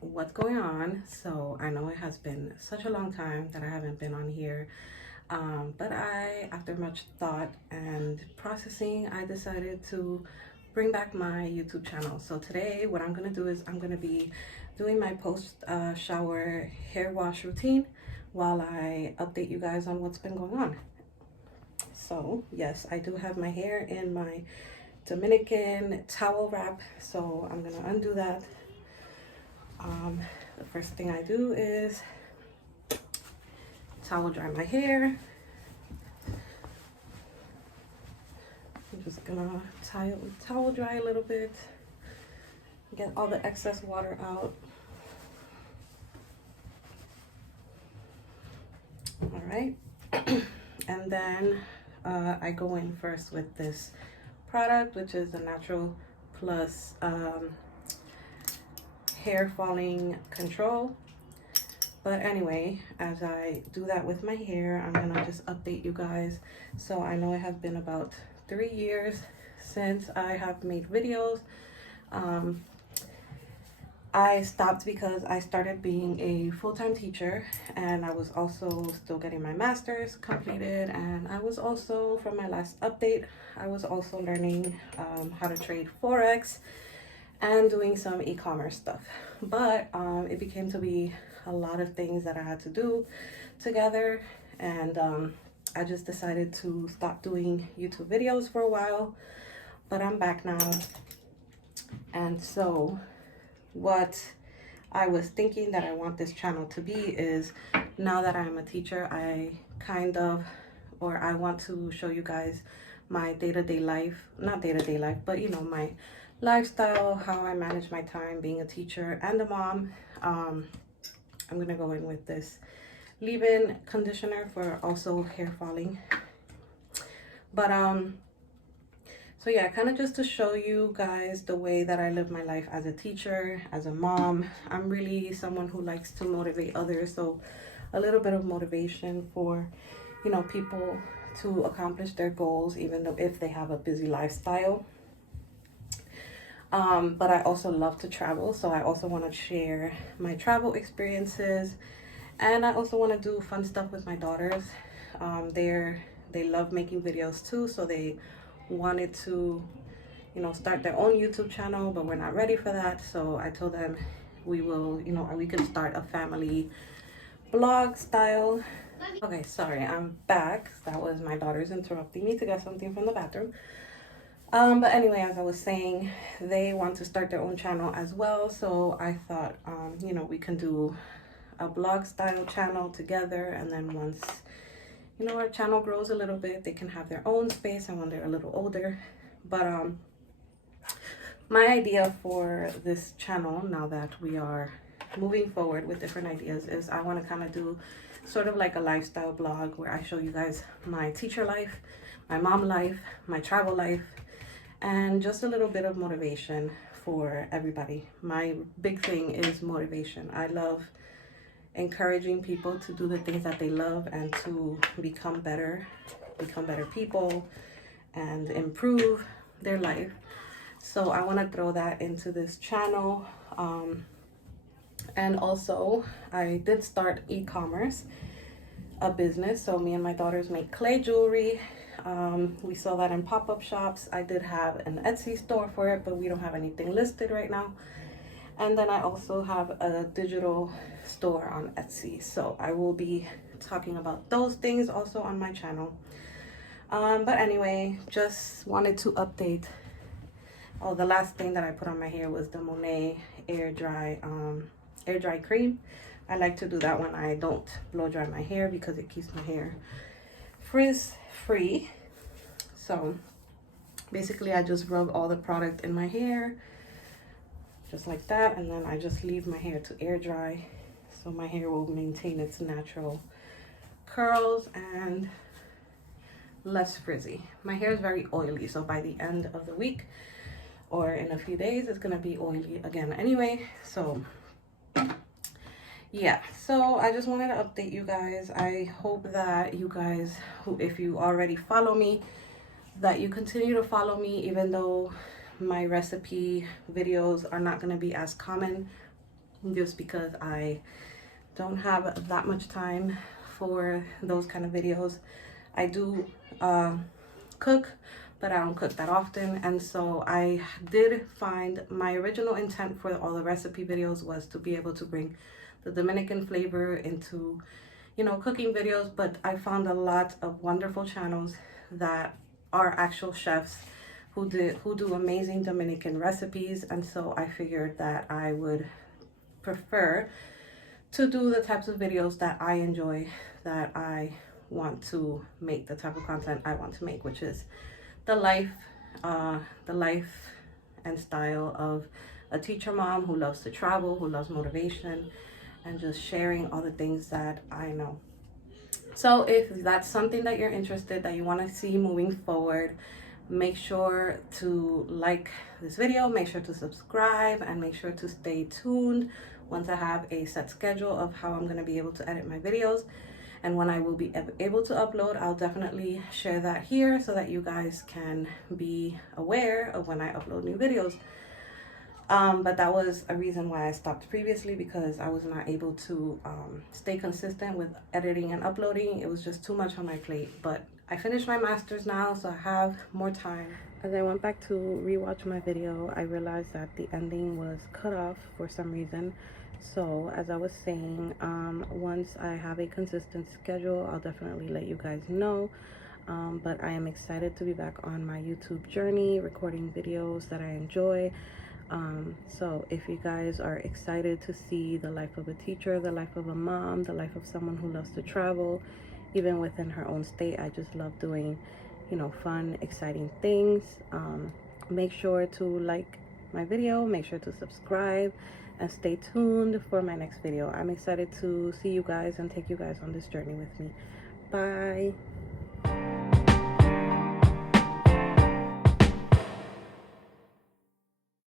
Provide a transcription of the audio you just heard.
what's going on. So I know it has been such a long time that I haven't been on here, but after much thought and processing, I decided to bring back my YouTube channel. So today what I'm gonna do is I'm gonna be doing my post shower hair wash routine while I update you guys on what's been going on. So yes, I do have my hair in my Dominican towel wrap, so I'm gonna undo that. The first thing I do is towel dry my hair. I'm just gonna towel dry a little bit, get all the excess water out. All right, and then I go in first with this product, which is the Natural Plus hair falling control. But anyway, as I do that with my hair, I'm gonna just update you guys. So I know it has been about 3 years since I have made videos. I stopped because I started being a full-time teacher, and I was also still getting my master's completed, and I was also, from my last update, I was also learning how to trade Forex and doing some e-commerce stuff. But it became to be a lot of things that I had to do together, and I just decided to stop doing YouTube videos for a while, but I'm back now. And so what I was thinking that I want this channel to be is, now that I'm a teacher, I want to show you guys my day-to-day life, not day-to-day life, but you know, my lifestyle, how I manage my time being a teacher and a mom. I'm gonna go in with this leave-in conditioner for also hair falling. But so yeah, kind of just to show you guys the way that I live my life as a teacher, as a mom. I'm really someone who likes to motivate others, so a little bit of motivation for, you know, people to accomplish their goals, even though if they have a busy lifestyle. But I also love to travel, so I also want to share my travel experiences, and I also want to do fun stuff with my daughters. They love making videos too, so they wanted to, you know, start their own YouTube channel, but we're not ready for that. So I told them we will, you know, we could start a family blog style. Okay, sorry, I'm back. That was my daughters interrupting me to get something from the bathroom. But anyway, as I was saying, they want to start their own channel as well. So I thought, you know, we can do a blog style channel together, and then once, you know, our channel grows a little bit, they can have their own space, and when they're a little older. But my idea for this channel, now that we are moving forward with different ideas, is I want to kind of do sort of like a lifestyle blog where I show you guys my teacher life, my mom life, my travel life, and just a little bit of motivation for everybody. My big thing is motivation. I love encouraging people to do the things that they love and to become better people and improve their life. So I want to throw that into this channel. And also I did start e-commerce, a business. So me and my daughters make clay jewelry. We sell that in pop-up shops. I did have an Etsy store for it, but we don't have anything listed right now. And then I also have a digital store on Etsy. So I will be talking about those things also on my channel. But anyway, just wanted to update. Oh, the last thing that I put on my hair was the Monet air dry cream. I like to do that when I don't blow dry my hair because it keeps my hair frizz free. So basically I just rub all the product in my hair, just like that, and then I just leave my hair to air dry, so my hair will maintain its natural curls and less frizzy. My hair is very oily, so by the end of the week or in a few days it's gonna be oily again anyway. So yeah, so I just wanted to update you guys. I hope that you guys, if you already follow me, that you continue to follow me, even though my recipe videos are not going to be as common just because I don't have that much time for those kind of videos. I do cook, but I don't cook that often. And so I did find my original intent for all the recipe videos was to be able to bring the Dominican flavor into, you know, cooking videos. But I found a lot of wonderful channels that are actual chefs who do amazing Dominican recipes. And so I figured that I would prefer to do the types of videos that I enjoy, that I want to make, the type of content I want to make, which is the life and style of a teacher mom who loves to travel, who loves motivation, and just sharing all the things that I know. So if that's something that you're interested, that you want to see moving forward, make sure to like this video, make sure to subscribe, and make sure to stay tuned once I have a set schedule of how I'm going to be able to edit my videos. And when I will be able to upload, I'll definitely share that here so that you guys can be aware of when I upload new videos. But that was a reason why I stopped previously, because I was not able to stay consistent with editing and uploading. It was just too much on my plate. But I finished my master's now, so I have more time. As I went back to rewatch my video, I realized that the ending was cut off for some reason. So as I was saying, once I have a consistent schedule, I'll definitely let you guys know. But I am excited to be back on my YouTube journey, recording videos that I enjoy. So if you guys are excited to see the life of a teacher, the life of a mom, the life of someone who loves to travel, even within her own state, I just love doing, you know, fun, exciting things. Make sure to like my video, make sure to subscribe, and stay tuned for my next video. I'm excited to see you guys and take you guys on this journey with me. Bye.